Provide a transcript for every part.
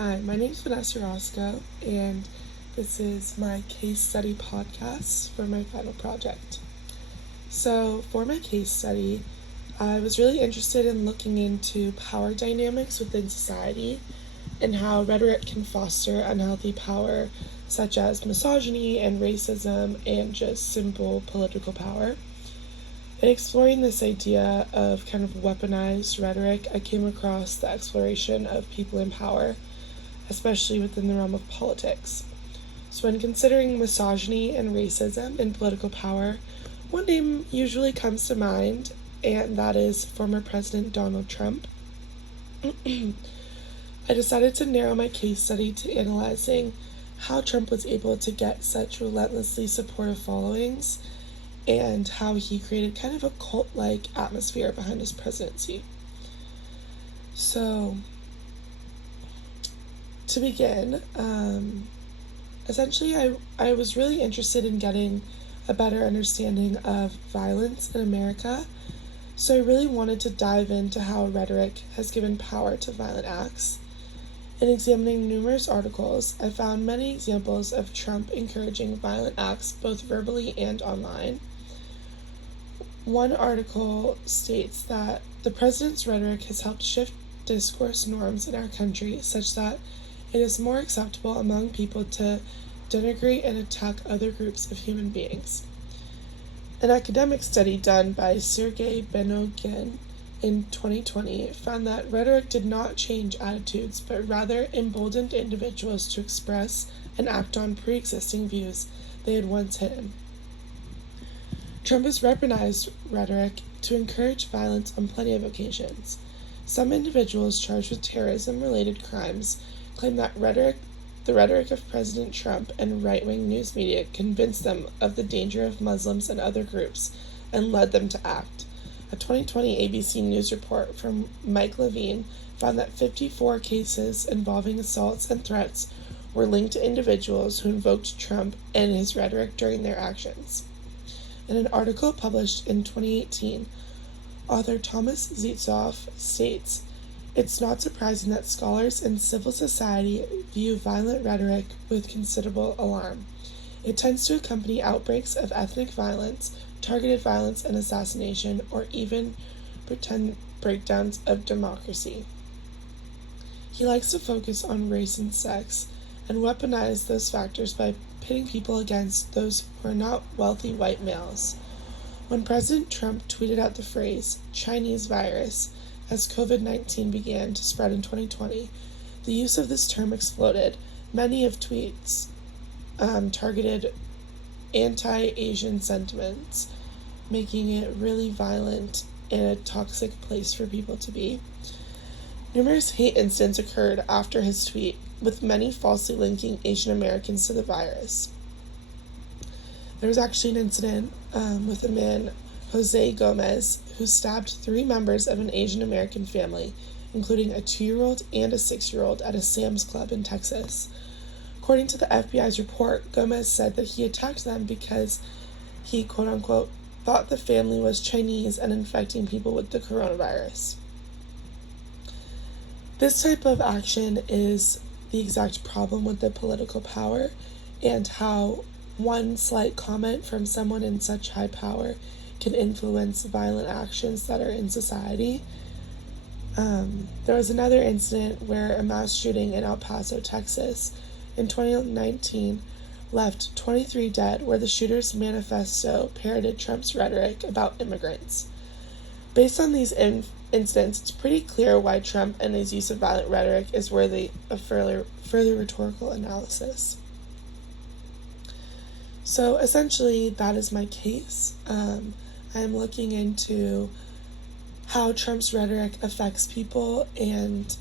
Hi, my name is Vanessa Roscoe, and this is my case study podcast for my final project. So, for my case study, I was really interested in looking into power dynamics within society and how rhetoric can foster unhealthy power, such as misogyny and racism and just simple political power. In exploring this idea of kind of weaponized rhetoric, I came across the exploration of people in power, especially within the realm of politics. So, when considering misogyny and racism in political power, one name usually comes to mind, and that is former President Donald Trump. I decided to narrow my case study to analyzing how Trump was able to get such relentlessly supportive followings and how he created kind of a cult-like atmosphere behind his presidency. So, to begin, essentially I was really interested in getting a better understanding of violence in America, so I really wanted to dive into how rhetoric has given power to violent acts. In examining numerous articles, I found many examples of Trump encouraging violent acts both verbally and online. One article states that the president's rhetoric has helped shift discourse norms in our country such that it is more acceptable among people to denigrate and attack other groups of human beings. An academic study done by Sergei Benogin in 2020 found that rhetoric did not change attitudes, but rather emboldened individuals to express and act on pre-existing views they had once hidden. Trump has weaponized rhetoric to encourage violence on plenty of occasions. Some individuals charged with terrorism-related crimes claim that the rhetoric of President Trump and right-wing news media convinced them of the danger of Muslims and other groups and led them to act. A 2020 ABC News report from Mike Levine found that 54 cases involving assaults and threats were linked to individuals who invoked Trump and his rhetoric during their actions. In an article published in 2018, author Thomas Zitzoff states, "It's not surprising that scholars and civil society view violent rhetoric with considerable alarm. It tends to accompany outbreaks of ethnic violence, targeted violence and assassination, or even pretend breakdowns of democracy." He likes to focus on race and sex and weaponize those factors by pitting people against those who are not wealthy white males. When President Trump tweeted out the phrase "Chinese virus" as COVID-19 began to spread in 2020, the use of this term exploded. Many of tweets targeted anti-Asian sentiments, making it really violent and a toxic place for people to be. Numerous hate incidents occurred after his tweet, with many falsely linking Asian Americans to the virus. There was actually an incident with a man, Jose Gomez, who stabbed 3 members of an Asian American family, including a 2-year-old and a 6-year-old, at a Sam's Club in Texas. According to the FBI's report, Gomez said that he attacked them because he, quote-unquote, thought the family was Chinese and infecting people with the coronavirus. This type of action is the exact problem with the political power and how one slight comment from someone in such high power can influence violent actions that are in society. There was another incident where a mass shooting in El Paso, Texas, in 2019 left 23 dead, where the shooter's manifesto parroted Trump's rhetoric about immigrants. Based on these incidents, it's pretty clear why Trump and his use of violent rhetoric is worthy of further rhetorical analysis. So essentially, that is my case. I am looking into how Trump's rhetoric affects people and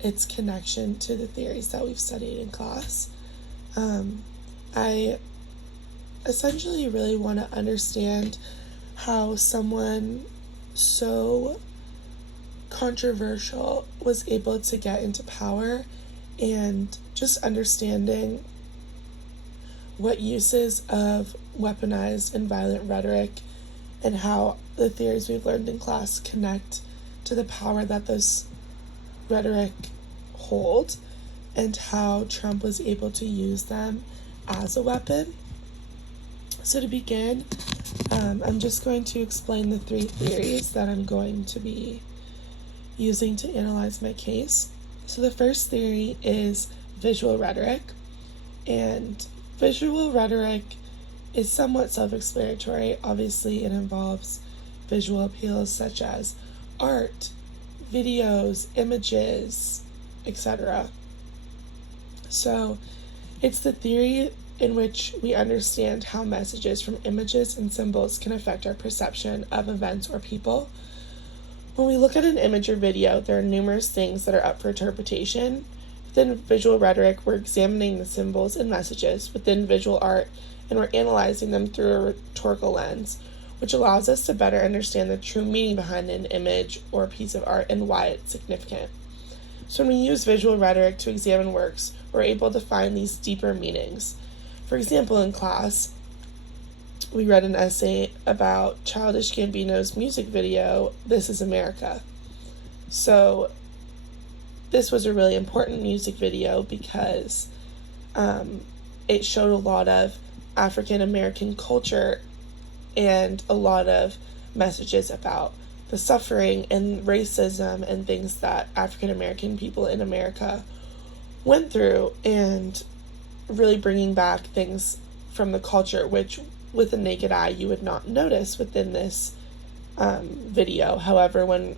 its connection to the theories that we've studied in class. I essentially really want to understand how someone so controversial was able to get into power, and just understanding what uses of weaponized and violent rhetoric and how the theories we've learned in class connect to the power that this rhetoric hold, and how Trump was able to use them as a weapon. So to begin, I'm just going to explain the 3 theories that I'm going to be using to analyze my case. So the first theory is visual rhetoric, and visual rhetoric is somewhat self-explanatory. Obviously, it involves visual appeals such as art, videos, images, etc. So it's the theory in which we understand how messages from images and symbols can affect our perception of events or people. When we look at an image or video, there are numerous things that are up for interpretation. Within visual rhetoric, we're examining the symbols and messages within visual art, and we're analyzing them through a rhetorical lens, which allows us to better understand the true meaning behind an image or a piece of art and why it's significant. So when we use visual rhetoric to examine works, we're able to find these deeper meanings. For example, in class, we read an essay about Childish Gambino's music video, This Is America. So this was a really important music video because it showed a lot of African American culture and a lot of messages about the suffering and racism and things that African American people in America went through, and really bringing back things from the culture which with the naked eye you would not notice within this video. However, when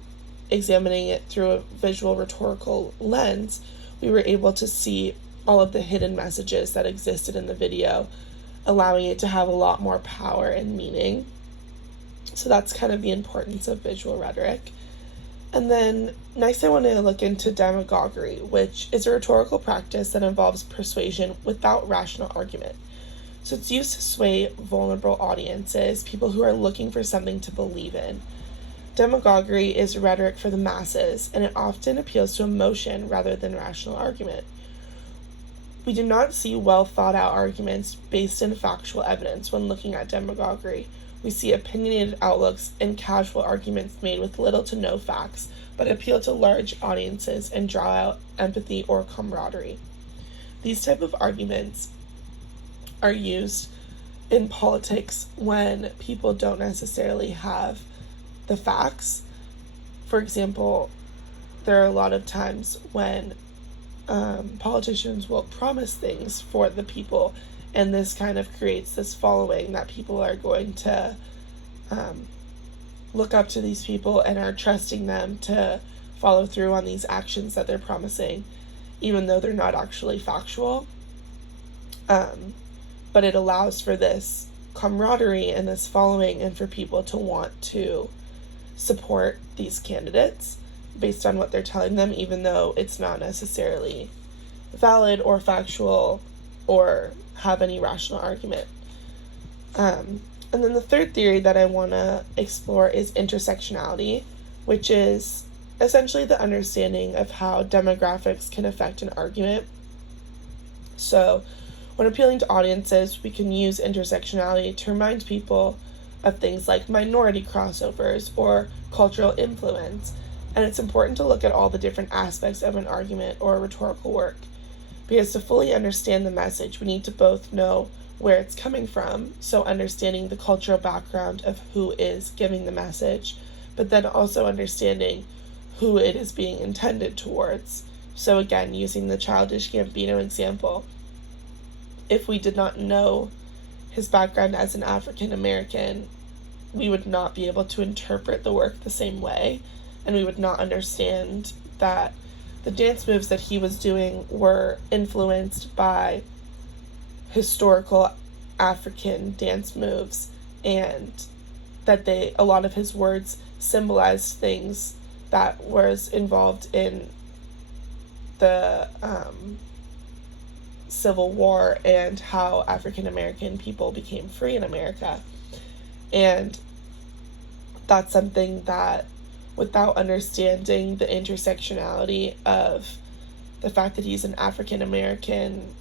examining it through a visual rhetorical lens, we were able to see all of the hidden messages that existed in the video, allowing it to have a lot more power and meaning. So that's kind of the importance of visual rhetoric. And then next I want to look into demagoguery, which is a rhetorical practice that involves persuasion without rational argument. So it's used to sway vulnerable audiences, people who are looking for something to believe in. Demagoguery is rhetoric for the masses, and it often appeals to emotion rather than rational argument. We do not see well thought out arguments based in factual evidence when looking at demagoguery. We see opinionated outlooks and casual arguments made with little to no facts, but appeal to large audiences and draw out empathy or camaraderie. These type of arguments are used in politics when people don't necessarily have the facts. For example, there are a lot of times when politicians will promise things for the people, and this kind of creates this following that people are going to look up to these people and are trusting them to follow through on these actions that they're promising, even though they're not actually factual. But it allows for this camaraderie and this following, and for people to want to support these candidates based on what they're telling them, even though it's not necessarily valid or factual or have any rational argument. And then the third theory that I want to explore is intersectionality, which is essentially the understanding of how demographics can affect an argument. So when appealing to audiences, we can use intersectionality to remind people of things like minority crossovers or cultural influence. And it's important to look at all the different aspects of an argument or a rhetorical work, because to fully understand the message, we need to both know where it's coming from, so understanding the cultural background of who is giving the message, but then also understanding who it is being intended towards. So again, using the Childish Gambino example, if we did not know his background as an African American, we would not be able to interpret the work the same way, and we would not understand that the dance moves that he was doing were influenced by historical African dance moves, and that a lot of his words symbolized things that was involved in the Civil War and how African American people became free in America. And that's something that, without understanding the intersectionality of the fact that he's an African American,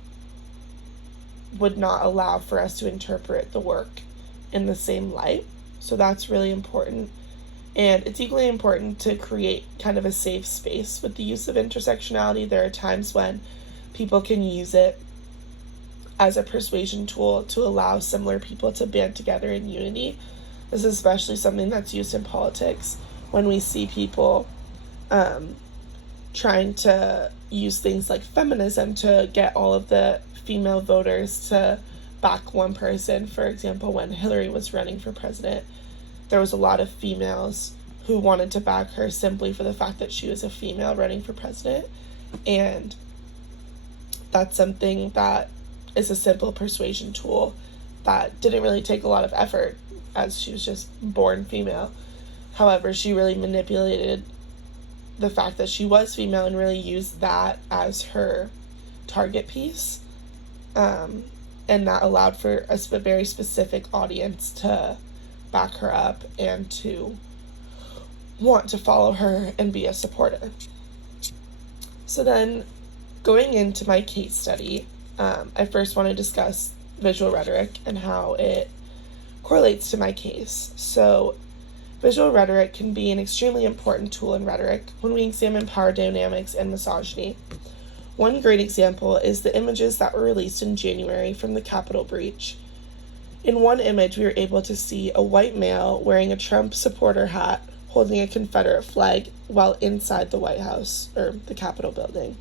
would not allow for us to interpret the work in the same light. So that's really important. And it's equally important to create kind of a safe space with the use of intersectionality. There are times when people can use it as a persuasion tool to allow similar people to band together in unity. This is especially something that's used in politics when we see people trying to use things like feminism to get all of the female voters to back one person. For example, when Hillary was running for president, there was a lot of females who wanted to back her simply for the fact that she was a female running for president. And that's something that is a simple persuasion tool that didn't really take a lot of effort, as she was just born female. However, she really manipulated the fact that she was female and really used that as her target piece. And that allowed for a very specific audience to back her up and to want to follow her and be a supporter. So then, going into my case study, I first want to discuss visual rhetoric and how it correlates to my case. So, visual rhetoric can be an extremely important tool in rhetoric when we examine power dynamics and misogyny. One great example is the images that were released in January from the Capitol breach. In one image, we were able to see a white male wearing a Trump supporter hat holding a Confederate flag while inside the White House, or the Capitol building.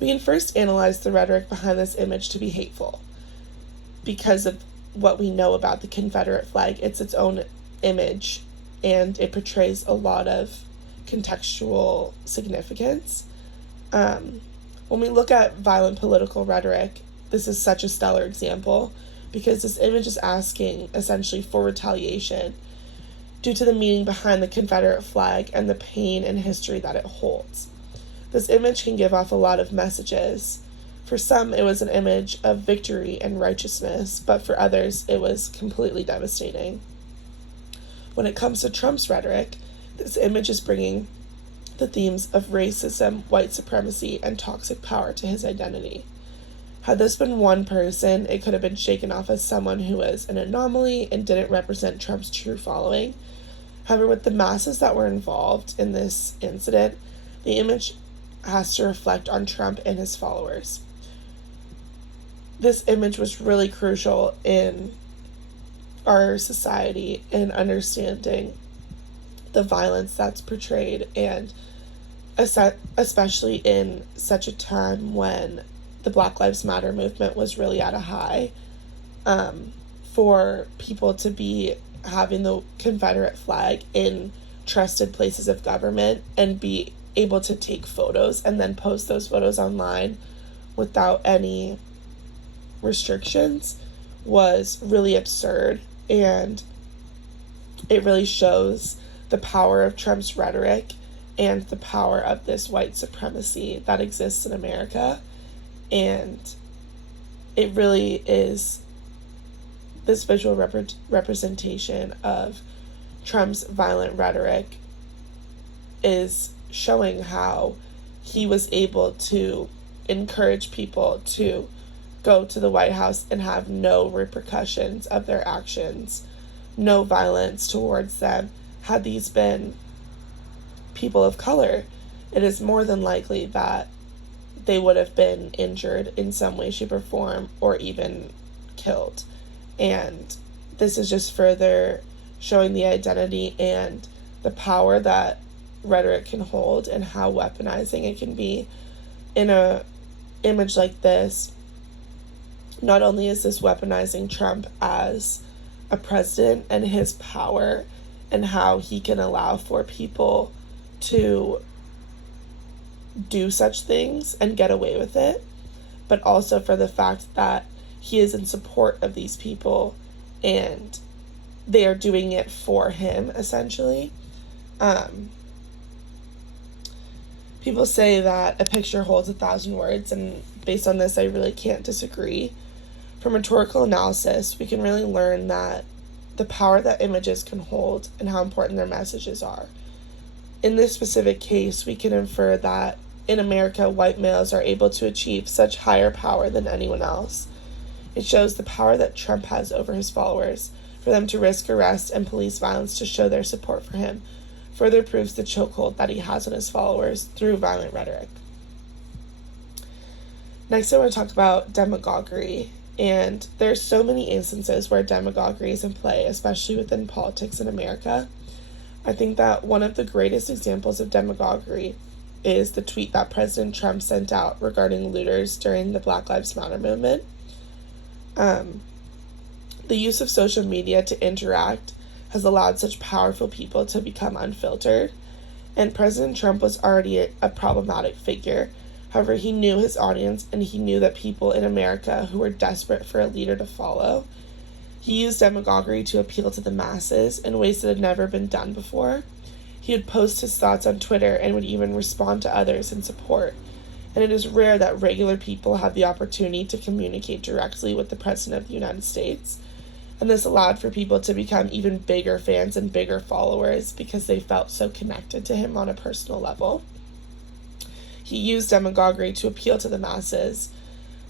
We can first analyze the rhetoric behind this image to be hateful. Because of what we know about the Confederate flag, it's its own image, and it portrays a lot of contextual significance. When we look at violent political rhetoric, this is such a stellar example because this image is asking essentially for retaliation due to the meaning behind the Confederate flag and the pain and history that it holds. This image can give off a lot of messages. For some, it was an image of victory and righteousness, but for others, it was completely devastating. When it comes to Trump's rhetoric, this image is bringing the themes of racism, white supremacy, and toxic power to his identity. Had this been one person, it could have been shaken off as someone who was an anomaly and didn't represent Trump's true following. However, with the masses that were involved in this incident, the image has to reflect on Trump and his followers. This image was really crucial in our society in understanding the violence that's portrayed, and especially in such a time when the Black Lives Matter movement was really at a high, for people to be having the Confederate flag in trusted places of government and be able to take photos and then post those photos online without any restrictions was really absurd, and it really shows the power of Trump's rhetoric and the power of this white supremacy that exists in America. And it really is this visual representation of Trump's violent rhetoric is showing how he was able to encourage people to go to the White House and have no repercussions of their actions, no violence towards them. Had these been people of color, it is more than likely that they would have been injured in some way, shape, or form, or even killed. And this is just further showing the identity and the power that rhetoric can hold and how weaponizing it can be. In a image like this, not only is this weaponizing Trump as a president and his power and how he can allow for people to do such things and get away with it, but also for the fact that he is in support of these people and they are doing it for him, essentially. People say that a picture holds 1,000 words, and based on this, I really can't disagree. From rhetorical analysis, we can really learn that the power that images can hold and how important their messages are. In this specific case, we can infer that in America, white males are able to achieve such higher power than anyone else. It shows the power that Trump has over his followers, for them to risk arrest and police violence to show their support for him, further proves the chokehold that he has on his followers through violent rhetoric. Next, I want to talk about demagoguery. And there's so many instances where demagoguery is in play, especially within politics in America. I think that one of the greatest examples of demagoguery is the tweet that President Trump sent out regarding looters during the Black Lives Matter movement. The use of social media to interact has allowed such powerful people to become unfiltered, and President Trump was already a problematic figure. However, he knew his audience, and he knew that people in America who were desperate for a leader to follow. He used demagoguery to appeal to the masses in ways that had never been done before. He would post his thoughts on Twitter and would even respond to others in support. And it is rare that regular people have the opportunity to communicate directly with the President of the United States. And this allowed for people to become even bigger fans and bigger followers because they felt so connected to him on a personal level. He used demagoguery to appeal to the masses,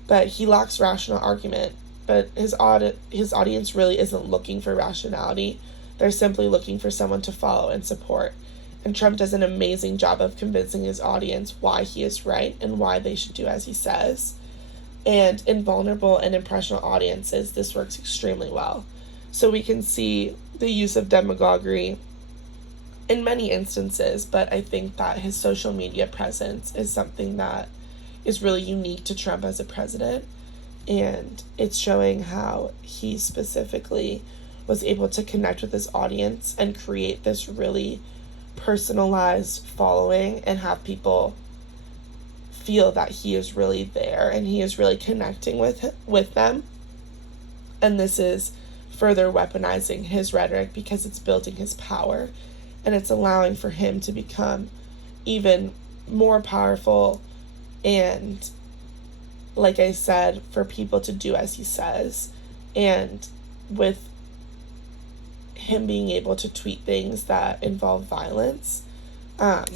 but he lacks rational argument. But his audience really isn't looking for rationality. They're simply looking for someone to follow and support. And Trump does an amazing job of convincing his audience why he is right and why they should do as he says. And in vulnerable and impressionable audiences, this works extremely well. So we can see the use of demagoguery in many instances, but I think that his social media presence is something that is really unique to Trump as a president. And it's showing how he specifically was able to connect with his audience and create this really personalized following and have people feel that he is really there and he is really connecting with them. And this is further weaponizing his rhetoric because it's building his power and it's allowing for him to become even more powerful and, like I said, for people to do as he says. And with him being able to tweet things that involve violence are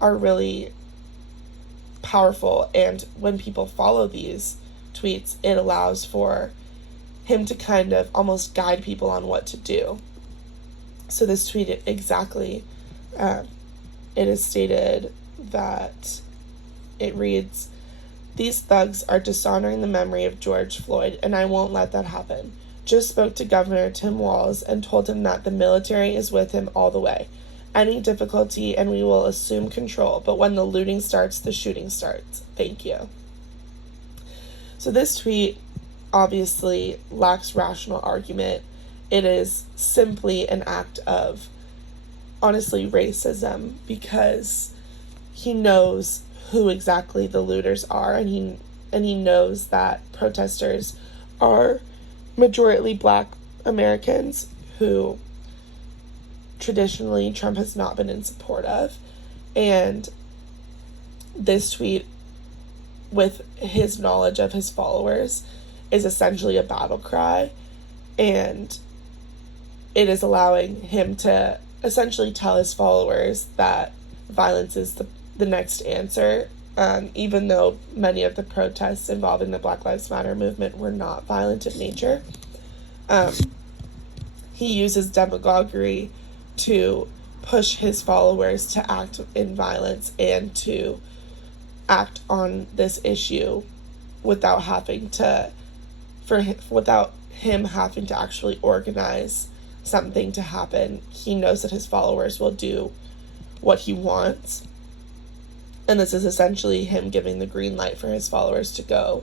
really powerful. And when people follow these tweets, it allows for him to kind of almost guide people on what to do. So this tweet exactly, it is stated that it reads, "These thugs are dishonoring the memory of George Floyd, and I won't let that happen. Just spoke to Governor Tim Walz and told him that the military is with him all the way. Any difficulty and we will assume control, but when the looting starts, the shooting starts. Thank you." So this tweet obviously lacks rational argument. It is simply an act of, honestly, racism because he knows who exactly the looters are, and he knows that protesters are majority Black Americans who traditionally Trump has not been in support of. And this tweet, with his knowledge of his followers, is essentially a battle cry, and it is allowing him to essentially tell his followers that violence is the next answer, even though many of the protests involving the Black Lives Matter movement were not violent in nature. He uses demagoguery to push his followers to act in violence and to act on this issue without without him having to actually organize something to happen. He knows that his followers will do what he wants. And this is essentially him giving the green light for his followers to go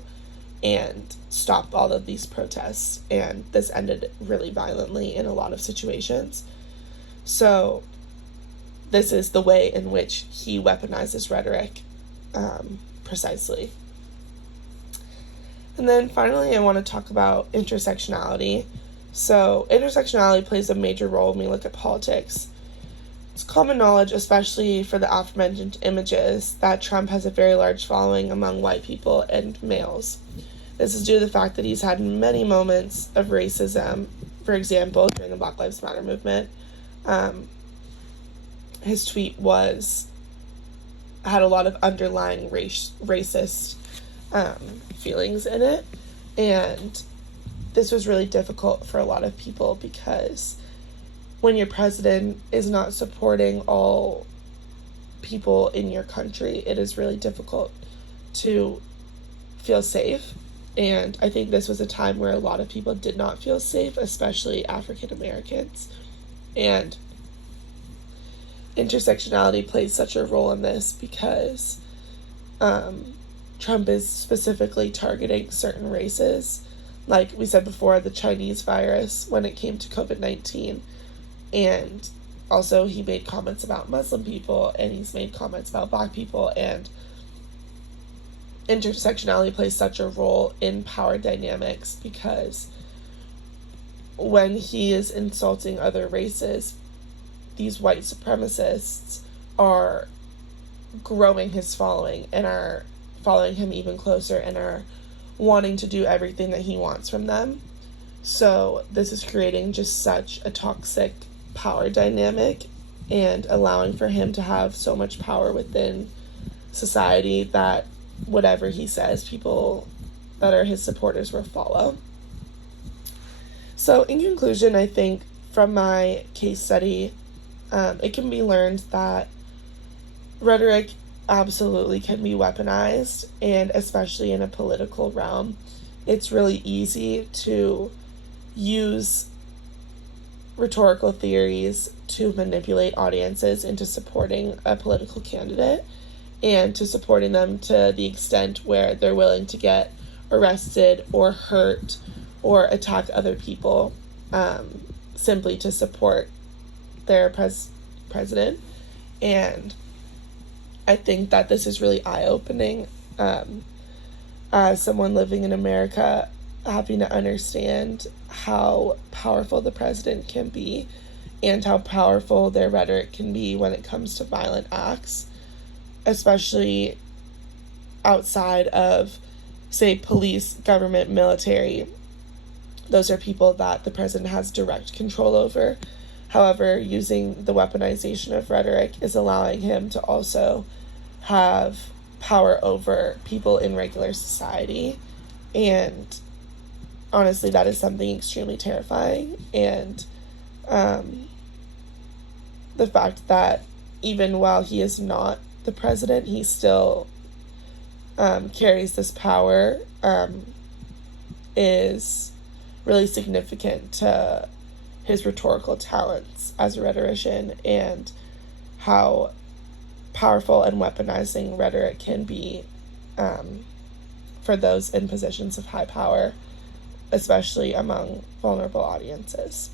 and stop all of these protests. And this ended really violently in a lot of situations. So this is the way in which he weaponizes rhetoric precisely. And then finally, I want to talk about intersectionality. So intersectionality plays a major role when we look at politics. It's common knowledge, especially for the aforementioned images, that Trump has a very large following among white people and males. This is due to the fact that he's had many moments of racism, for example, during the Black Lives Matter movement. His tweet had a lot of underlying racist feelings in it, and this was really difficult for a lot of people because when your president is not supporting all people in your country, it is really difficult to feel safe. And I think this was a time where a lot of people did not feel safe, especially African Americans. And intersectionality plays such a role in this because Trump is specifically targeting certain races. Like we said before, the Chinese virus when it came to COVID-19. And also he made comments about Muslim people, and he's made comments about Black people, and intersectionality plays such a role in power dynamics because when he is insulting other races, these white supremacists are growing his following and are following him even closer and are wanting to do everything that he wants from them. So this is creating just such a toxic power dynamic and allowing for him to have so much power within society that whatever he says, people that are his supporters will follow. So in conclusion, I think from my case study, it can be learned that rhetoric absolutely can be weaponized, and especially in a political realm, it's really easy to use rhetorical theories to manipulate audiences into supporting a political candidate and to supporting them to the extent where they're willing to get arrested or hurt or attack other people simply to support their president. And I think that this is really eye-opening as someone living in America, having to understand how powerful the president can be and how powerful their rhetoric can be when it comes to violent acts, especially outside of, say, police, government, military. Those are people that the president has direct control over. However, using the weaponization of rhetoric is allowing him to also have power over people in regular society. And honestly, that is something extremely terrifying. And the fact that even while he is not the president, he still carries this power is really significant to his rhetorical talents as a rhetorician and how powerful and weaponizing rhetoric can be for those in positions of high power, especially among vulnerable audiences.